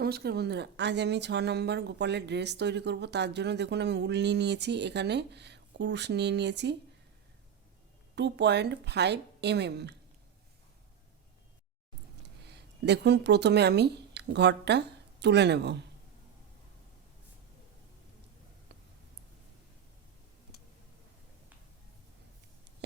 নমস্কার বন্ধুরা, আজ আমি ছ নম্বর গোপালের ড্রেস তৈরি করব। তার জন্য দেখুন আমি উল নিয়ে নিয়েছি, এখানে কুরুশ নিয়ে নিয়েছি। টু পয়েন্ট ফাইভ এমএম দেখুন, প্রথমে আমি ঘরটা তুলে নেব।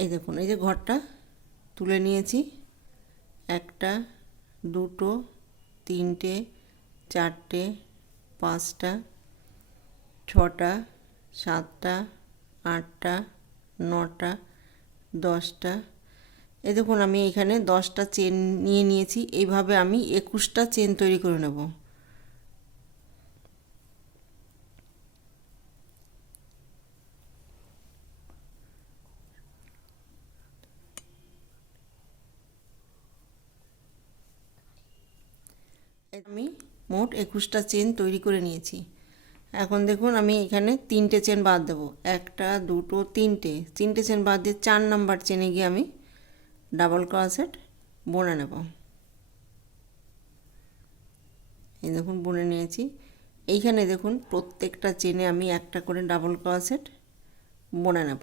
এই দেখুন, এই যে ঘরটা তুলে নিয়েছি। একটা, দুটো, তিনটে চারটে, পাঁচটা, ছটা, সাতটা, আটটা, নটা, দশটা। এ দেখুন, আমি এখানে দশটা চেন নিয়ে নিয়েছি। এইভাবে আমি একুশটা চেন তৈরি করে নেব আমি মোট একুশটা চেন তৈরি করে নিয়েছি। এখন দেখুন আমি এখানে তিনটে চেন বাদ দেবো। একটা, দুটো, তিনটে। তিনটে চেন বাদ দিয়ে চার নাম্বার চেনে গিয়ে আমি ডাবল ক্রসেট বুনে নেব। এই দেখুন বুনে নিয়েছি। এইখানে দেখুন প্রত্যেকটা চেনে আমি একটা করে ডাবল ক্রসেট বুনে নেব।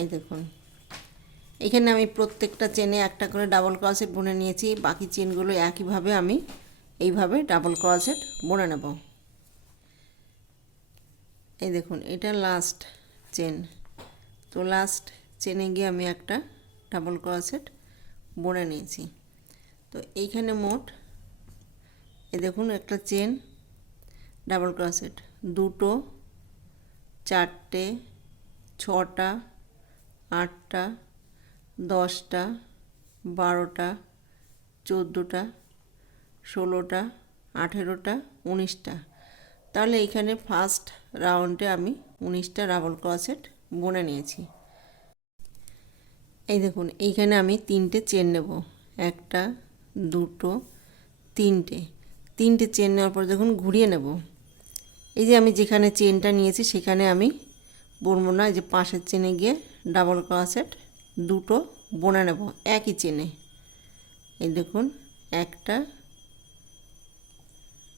এই দেখুন। এখানে আমি প্রত্যেকটা চেনে একটা করে ডাবল ক্রসেট বুনে নিয়েছি। বাকি চেনগুলো একইভাবে আমি এইভাবে ডাবল ক্রসেট বুনে নেব। এই দেখুন, এটা লাস্ট চেন তো লাস্ট চেনে গিয়ে আমি একটা ডাবল ক্রসেট বুনে নিয়েছি। তো এইখানে মোট, এই দেখুন, একটা চেন ডাবল ক্রসেট দুটো, চারটে, ছটা আটটা, দশটা, বারোটা, চোদ্দোটা, ষোলোটা, আঠেরোটা, উনিশটা। তাহলে এইখানে ফার্স্ট রাউন্ডে আমি উনিশটা রাবল ক্রসেট বুনে নিয়েছি। এই দেখুন, এইখানে আমি তিনটে চেন নেব। একটা, দুটো, তিনটে। তিনটে চেন নেওয়ার পর দেখুন, ঘুরিয়ে নেব। এই যে আমি যেখানে চেনটা নিয়েছি, সেখানে আমি বলব না। যে পাশের চেনে গিয়ে ডাবল ক্রসেট দুটো বোনা নেব, একই চেনে। এই দেখুন, একটা,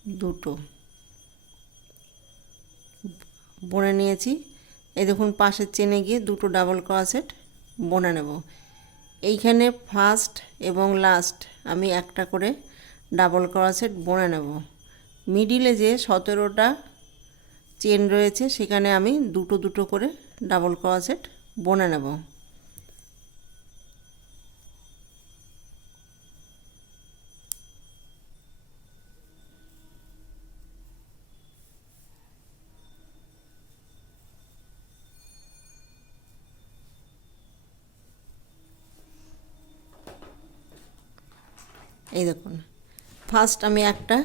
দুটো। বোনা নিয়েছি। এই দেখুন, পাশের চেনে গিয়ে দুটো ডাবল ক্রসেট বোনা নেব। এইখানে ফার্স্ট এবং লাস্ট আমি একটা করে ডাবল ক্রসেট বোনা নেব। মিডিলে যে সতেরোটা চেন রয়েছে, সেখানে আমি দুটো দুটো করে ডাবল ক্রসেট বনে নেব। এই দেখুন ফার্স্ট আমি একটা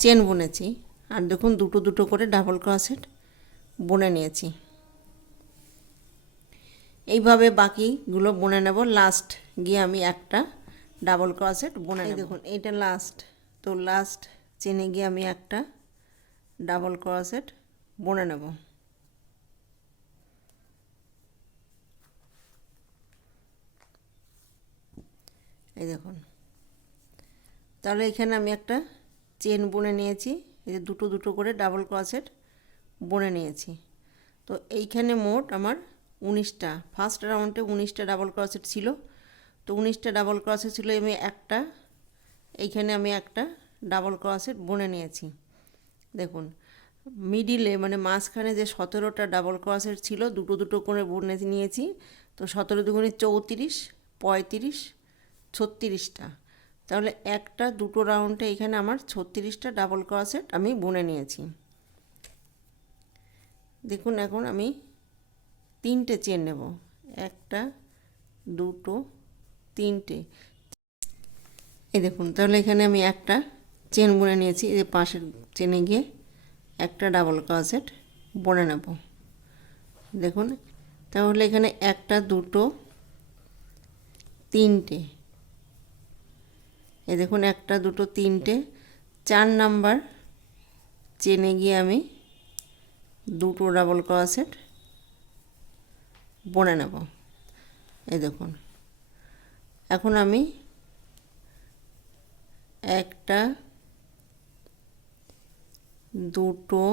চেন বুনেছি, আর দেখুন দুটো দুটো করে ডাবল ক্রসেট বুনে নিয়েছি। এইভাবে বাকিগুলো বুনে নেব। লাস্ট গিয়ে আমি একটা ডাবল ক্রসেট বুনে নেব। দেখুন এইটা লাস্ট তো লাস্ট চেনে গিয়ে আমি একটা ডাবল ক্রসেট বুনে নেব। এই দেখুন। তাহলে এখানে আমি একটা চেন বুনে নিয়েছি। এই যে দুটো দুটো করে ডাবল ক্রসেট বুনে নিয়েছি। তো এইখানে মোট আমার উনিশটা। ফার্স্ট রাউন্ডে উনিশটা ডাবল ক্রসেট ছিল। তো উনিশটা ডাবল ক্রসেট ছিল আমি একটা, এইখানে আমি একটা ডাবল ক্রসেট বুনে নিয়েছি। দেখুন মিডিলে মানে মাঝখানে যে সতেরোটা ডাবল ক্রসেট ছিল, দুটো দুটো করে বুনে নিয়েছি। তো সতেরো দুগুণে চৌত্রিশ, পঁয়ত্রিশ, ছত্রিশটা। তাহলে একটা দুটো রাউন্ডে এখানে আমার ছত্রিশটা ডাবল ক্রসেট আমি বুনে নিয়েছি। দেখুন, এখন আমি তিনটে চেন নেব। একটা, দুটো, তিনটে। এই দেখুন, তাহলে এখানে আমি একটা চেন বুনে নিয়েছি। এই যে পাশের চেনে গিয়ে একটা ডাবল ক্রসেট বুনে নেব। দেখুন, তাহলে এখানে একটা, দুটো, তিনটে। এই দেখুন, একটা, দুটো, তিনটে। চার নাম্বার চেনে গিয়ে আমি দুটো ডাবল ক্রোসেট বুনে নেব। এই দেখুন। এখন আমি একটা, দুটো,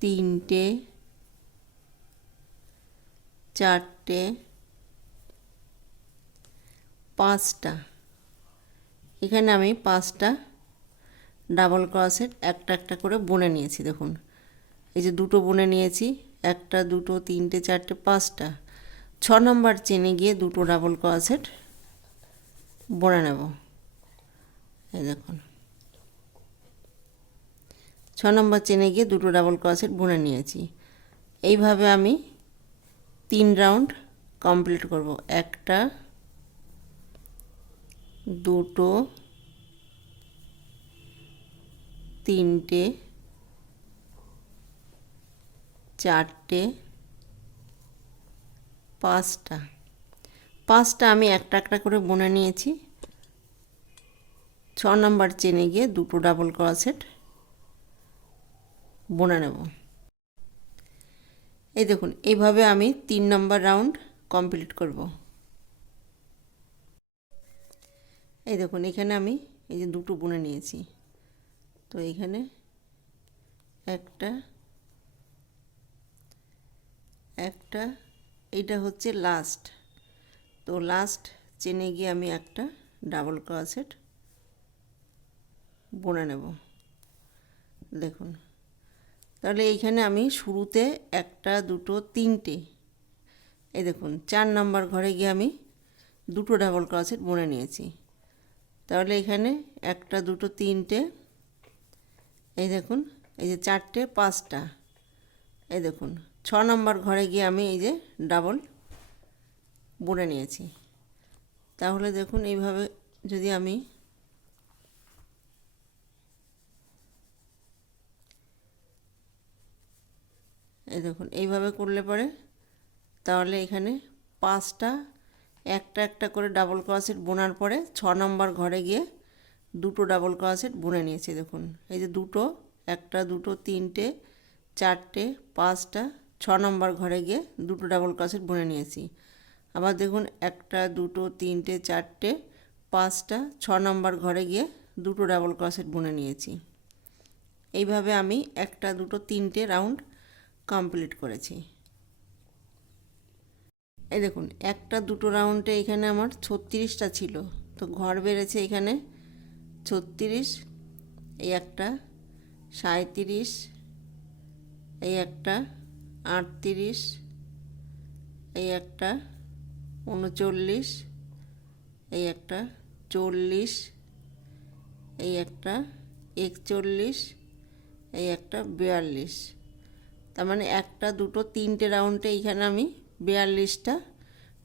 তিনটে, চারটে, পাঁচটা। এখানে আমি পাঁচটা ডাবল ক্রসেট একটা একটা করে বুনে নিয়েছি, দেখুন। এই যে দুটো বুনে নিয়েছি একটা, দুটো, তিনটে, চারটে, পাঁচটা। ছ নম্বর চেনে গিয়ে দুটো ডাবল ক্রসেট বুনে নেব। এই দেখুন। ছ নম্বর চেনে গিয়ে দুটো ডাবল ক্রসেট বুনে নিয়েছি। এইভাবে আমি তিন রাউন্ড কমপ্লিট করব। একটা, দুটো, তিনটে চারটে, পাঁচটা। পাঁচটা আমি একটা একটা করে বুনে নিয়েছি। ছ নম্বর চেনে গিয়ে দুটো ডাবল ক্রসেট বুনে নেব। এই দেখুন এইভাবে আমি তিন নম্বর রাউন্ড কমপ্লিট করব। এই দেখুন, এখানে আমি এই যে দুটো বুনে নিয়েছি। তো এখানে একটা একটা, এইটা হচ্ছে লাস্ট তো লাস্ট চেনে গিয়ে আমি একটা ডাবল ক্রসেট বুনে নেব। দেখুন, তাহলে এইখানে আমি শুরুতে একটা, দুটো, তিনটে, এই দেখুন, চার নাম্বার ঘরে গিয়ে আমি দুটো ডাবল ক্রসেট বুনে নিয়েছি। তাহলে এখানে একটা, দুটো, তিনটে, এই দেখুন, এই যে চারটে, পাঁচটা, এই দেখুন ছ নম্বর ঘরে গিয়ে আমি এই যে ডাবল বুনে নিয়েছি। তাহলে দেখুন এইভাবে যদি আমি এই দেখুন, এইভাবে করলে পরে তাহলে এখানে পাঁচটা, একটা একটা করে ডাবল ক্রসেট বোনার পরে ছ নম্বর ঘরে গিয়ে দুটো ডাবল ক্রসেট বুনে নিয়েছি দেখুন। এই যে দুটো, একটা, দুটো, তিনটে, চারটে, পাঁচটা ছ নম্বর ঘরে গিয়ে দুটো ডাবল ক্রসেট বুনে নিয়েছি। আবার দেখুন একটা, দুটো, তিনটে, চারটে, পাঁচটা, ছ নম্বর ঘরে গিয়ে দুটো ডাবল ক্রসেট বুনে নিয়েছি। এইভাবে আমি একটা, দুটো, তিনটে রাউন্ড কমপ্লিট করেছি। এই দেখুন, একটা, দুটো রাউন্ডে এখানে আমার ছত্রিশটা ছিল। তো ঘর বেড়েছে এখানে ছত্রিশ, এই একটা সাঁত্রিশ এই একটা আটত্রিশ, এই একটা উনচল্লিশ, এই একটা চল্লিশ, এই একটা একচল্লিশ, এই একটা বিয়াল্লিশ। তার মানে একটা, দুটো, তিনটে রাউন্ডে এইখানে আমি বিয়াল্লিশটা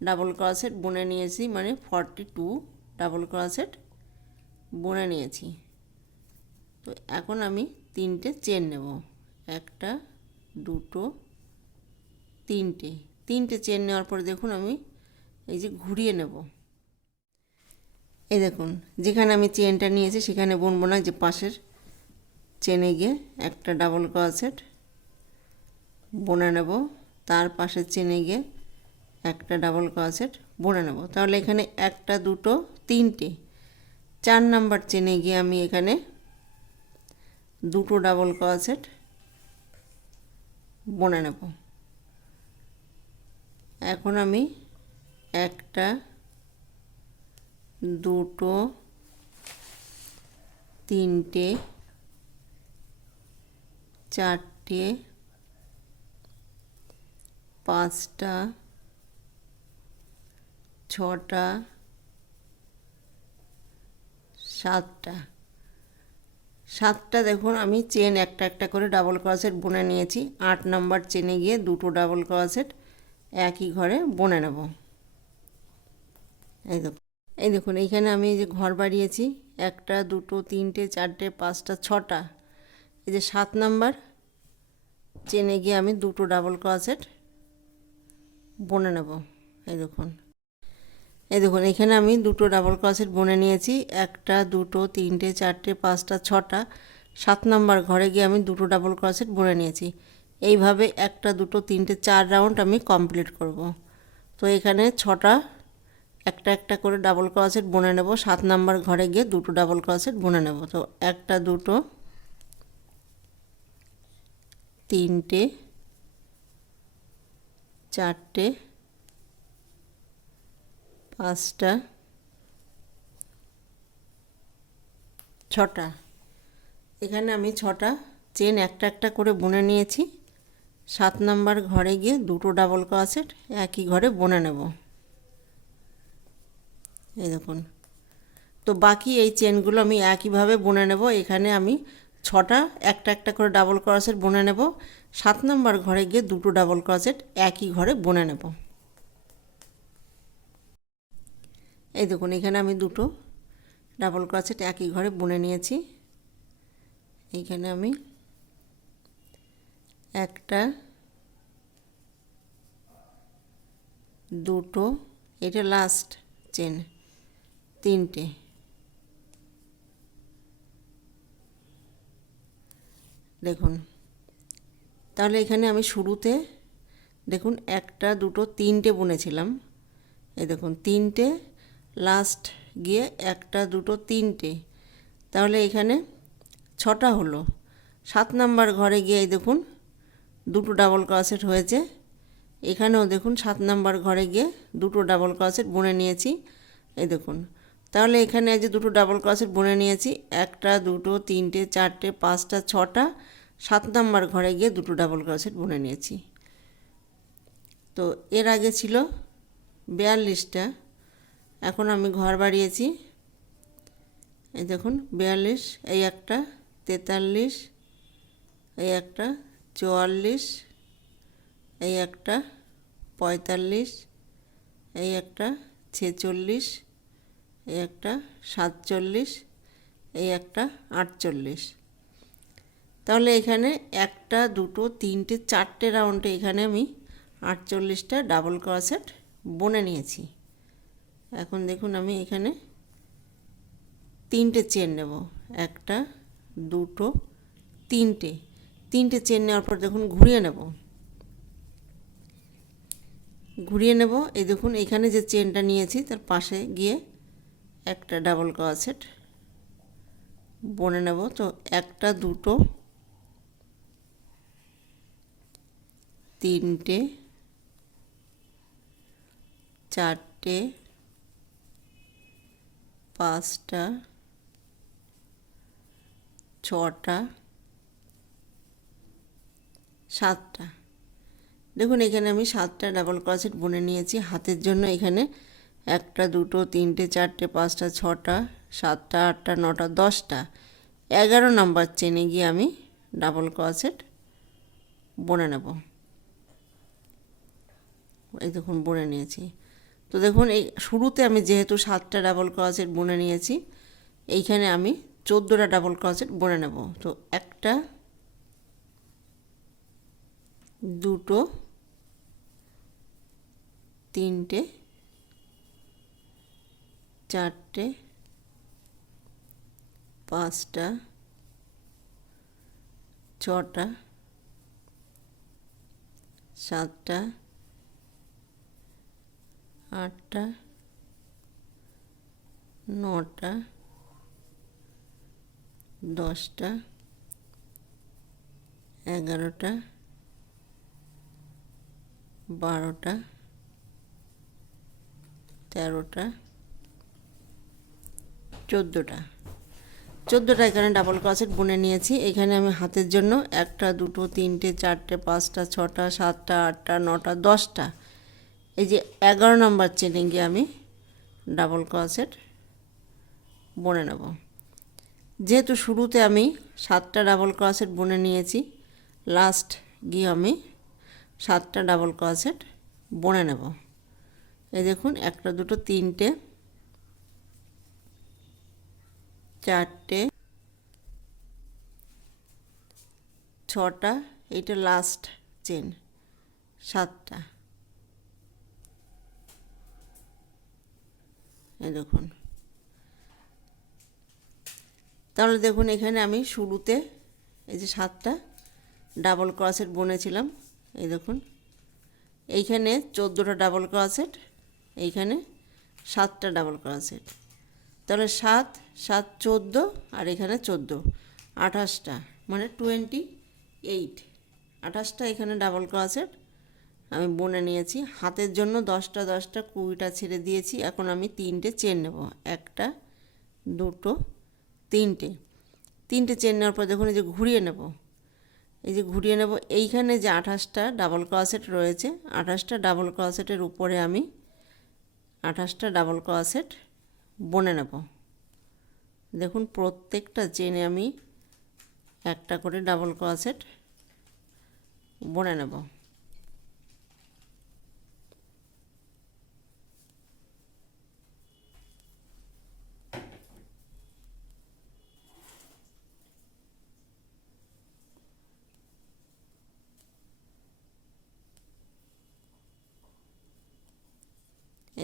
ডাবল ক্রসেট বুনে নিয়েছি মানে ফর্টি টু ডাবল ক্রসেট বুনে নিয়েছি। তো এখন আমি তিনটে চেন নেব। একটা, দুটো তিনটে তিনটে চেন নেওয়ার পরে দেখুন আমি এই যে ঘুরিয়ে নেব। এই দেখুন, যেখানে আমি চেনটা নিয়েছি সেখানে বুনবো না, যে পাশের চেনে গিয়ে একটা ডাবল ক্রসেট বোনা নেব, তার পাশে চেনে গিয়ে একটা ডাবল ক্রসেট বুনে নেব। তাহলে এখানে একটা, দুটো, তিনটে, চার নাম্বার চেনে গিয়ে আমি এখানে দুটো ডাবল ক্রসেট বুনে নেব। এখন আমি একটা, দুটো, তিনটে, চারটে, পাঁচটা, ছটা, সাতটা। সাতটা দেখুন, আমি চেন একটা একটা করে ডাবল ক্রসেট বুনে নিয়েছি। আট নম্বর চেনে গিয়ে দুটো ডাবল ক্রসেট একই ঘরে বনে নেব। এই দেখুন এই দেখুন, এইখানে আমি যে ঘর বাড়িয়েছি, একটা, দুটো, তিনটে, চারটে, পাঁচটা, ছটা। এই যে সাত নাম্বার, চেনে গিয়ে আমি দুটো ডাবল ক্রসেট বনে নেব। এই দেখুন এই দেখুন এখানে আমি দুটো ডাবল ক্রসেট বনে নিয়েছি, একটা, দুটো, তিনটে, চারটে, পাঁচটা, ছটা। সাত নাম্বার ঘরে গিয়ে আমি দুটো ডাবল ক্রসেট বনে নিয়েছি। এইভাবে একটা দুটো, তিনটে, চার রাউন্ড আমি কমপ্লিট করব। তো এখানে ছটা, একটা একটা করে ডাবল ক্রসেট বুনে নেব। সাত নাম্বার ঘরে গিয়ে দুটো ডাবল ক্রসেট বুনে নেব। তো একটা, দুটো, তিনটে, চারটে, পাঁচটা, ছটা। এখানে আমি ছটা চেন একটা একটা করে বুনে নিয়েছি। সাত নাম্বার ঘরে গিয়ে দুটো ডাবল ক্রসেট একই ঘরে বনে নেব। এই দেখুন। তো বাকি এই চেনগুলো আমি একইভাবে বুনে নেব। এখানে আমি ছটা, একটা একটা করে ডাবল ক্রসেট বুনে নেব। সাত নাম্বার ঘরে গিয়ে দুটো ডাবল ক্রসেট একই ঘরে বুনে নেব। এই দেখুন, এখানে আমি দুটো ডাবল ক্রসেট একই ঘরে বুনে নিয়েছি। এইখানে আমি একটা, দুটো, এটা লাস্ট চেন তিনটে। দেখুন, তাহলে এখানে আমি শুরুতে, দেখুন, একটা, দুটো, তিনটে বুনেছিলাম। এই দেখুন, তিনটে লাস্ট গিয়ে একটা, দুটো, তিনটে। তাহলে এখানে ছটা হলো। সাত নাম্বার ঘরে গিয়ে দেখুন দুটো ডাবল ক্রসেট হয়েছে। এখানেও দেখুন সাত নাম্বার ঘরে গিয়ে দুটো ডাবল ক্রসেট বুনে নিয়েছি। এই দেখুন। তাহলে এখানে যে দুটো ডাবল ক্রসেট বুনে নিয়েছি, একটা, দুটো, তিনটে, চারটে, পাঁচটা, ছটা, সাত নাম্বার ঘরে গিয়ে দুটো ডাবল ক্রসেট বুনে নিয়েছি। তো এর আগে ছিল বিয়াল্লিশটা, এখন আমি ঘর বাড়িয়েছি। এই দেখুন, বিয়াল্লিশ, এই একটা, তেতাল্লিশ, এই একটা চুয়াল্লিশ, এই একটা পঁয়তাল্লিশ, এই একটা ছেচল্লিশ, এই একটা সাতচল্লিশ, এই একটা আটচল্লিশ। তাহলে এখানে একটা, দুটো, তিনটে, চারটে রাউন্ডে এখানে আমি আটচল্লিশটা ডাবল ক্রসেট বনে নিয়েছি। এখন দেখুন আমি এখানে তিনটে চেন নেব। একটা, দুটো, তিনটে। তিনটে চেন নেওয়ার পর দেখুন ঘুরিয়ে নেব। ঘুরিয়ে নেব। এই দেখুন এখানে যে চেনটা নিয়েছি, তার পাশে গিয়ে একটা ডাবল ক্রসেট বনে নেব। তো একটা, দুটো, তিনটে, চারটে, পাঁচটা, ছটা সাতটা। দেখুন, এখানে আমি সাতটা ডাবল ক্রসেট বুনে নিয়েছি। হাতের জন্য এখানে একটা, দুটো, তিনটে, চারটে, পাঁচটা, ছটা, সাতটা, আটটা, নটা, দশটা। এগারো নাম্বার চেনে গিয়ে আমি ডাবল ক্রসেট বনে নেব। এই দেখুন, বুনে নিয়েছি। তো দেখুন, এই শুরুতে আমি যেহেতু সাতটা ডাবল ক্রসেট বুনে নিয়েছি, এইখানে আমি চোদ্দোটা ডাবল ক্রসেট বুনে নেব। তো একটা দুটো তিনটে চারটে পাঁচটা ছটা সাতটা আটটা নটা দশটা এগারোটা বারোটা, তেরোটা, চোদ্দোটা। চোদ্দোটা, এখানে ডাবল ক্রসেট বুনে নিয়েছি। এখানে আমি হাতের জন্য একটা, দুটো, তিনটে, চারটে, পাঁচটা, ছটা, সাতটা, আটটা, নটা, দশটা। এই যে এগারো নম্বর চেনে গিয়ে আমি ডাবল ক্রসেট বুনে নেব। যেহেতু শুরুতে আমি সাতটা ডাবল ক্রসেট বুনে নিয়েছি লাস্ট গিয়ে আমি সাতটা ডাবল ক্রসেট বুনে নেব। এই দেখুন, একটা, দুটো, তিনটে, চারটে, ছটা, এইটা লাস্ট চেন সাতটা। এই দেখুন। তাহলে দেখুন, এখানে আমি শুরুতে এই যে সাতটা ডাবল ক্রসেট বুনেছিলাম এই দেখুন। এইখানে চোদ্দোটা ডাবল ক্রসেট এইখানে সাতটা ডাবল ক্রসেট তাহলে সাত সাত চোদ্দ আর এখানে চোদ্দ। আঠাশটা মানে টোয়েন্টি এইট আঠাশটা এখানে ডাবল ক্রসেট আমি বুনে নিয়েছি। হাতের জন্য দশটা দশটা কুড়িটা ছেড়ে দিয়েছি। এখন আমি তিনটে চেন নেব। একটা, দুটো, তিনটে। তিনটে চেন নেওয়ার পর দেখুন এই যে ঘুরিয়ে নেব। এই যে ঘুরিয়ে নেব, এইখানে যে আঠাশটা ডাবল ক্রসেট রয়েছে, আঠাশটা ডাবল ক্রসেটের উপরে আমি আঠাশটা ডাবল ক্রসেট বনে নেব। দেখুন প্রত্যেকটা চেনে আমি একটা করে ডাবল ক্রসেট বনে নেব।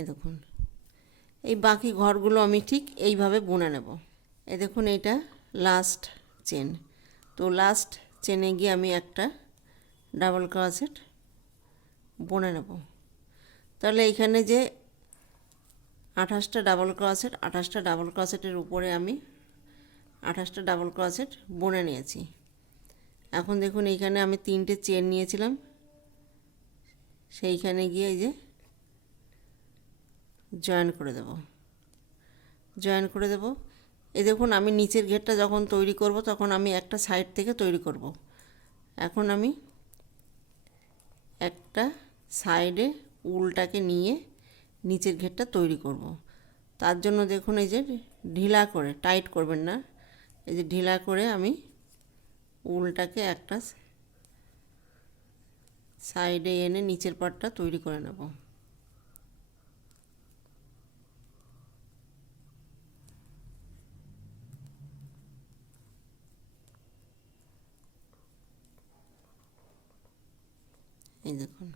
এই দেখুন। এই বাকি ঘরগুলো আমি ঠিক এইভাবে বুনে নেব। এই দেখুন এইটা লাস্ট চেন তো লাস্ট চেনে গিয়ে আমি একটা ডাবল ক্রসেট বুনে নেব। তাহলে এইখানে যে আঠাশটা ডাবল ক্রসেট আঠাশটা ডাবল ক্রসেটের উপরে আমি আঠাশটা ডাবল ক্রসেট বুনে নিয়েছি। এখন দেখুন এইখানে আমি তিনটে চেন নিয়েছিলাম। সেইখানে গিয়ে এই যে জয়েন করে দেব। জয়েন করে দেব। এই দেখুন, আমি নিচের ঘেরটা যখন তৈরি করব, তখন আমি একটা সাইড থেকে তৈরি করব। এখন আমি একটা সাইডে উলটাকে নিয়ে নিচের ঘেরটা তৈরি করব। তার জন্য দেখুন, এই যে ঢিলা করে, টাইট করবেন না, এই যে ঢিলা করে আমি উলটাকে একটা সাইডে এনে নিচের পাটটা তৈরি করে নেব। এই দেখুন।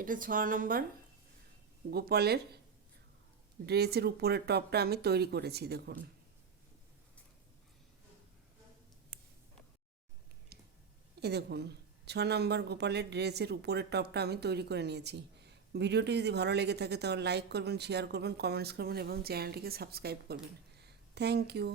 এটা ছ নম্বর গোপালের ড্রেসের উপরের টপটা আমি তৈরি করেছি, দেখুন। এই দেখুন, ছ নম্বর গোপালের ড্রেসের উপরের টপটা আমি তৈরি করে নিয়েছি। ভিডিওটি যদি ভালো লেগে থাকে তাহলে লাইক করবেন শেয়ার করবেন কমেন্টস করবেন এবং চ্যানেলটিকে সাবস্ক্রাইব করবেন। Thank you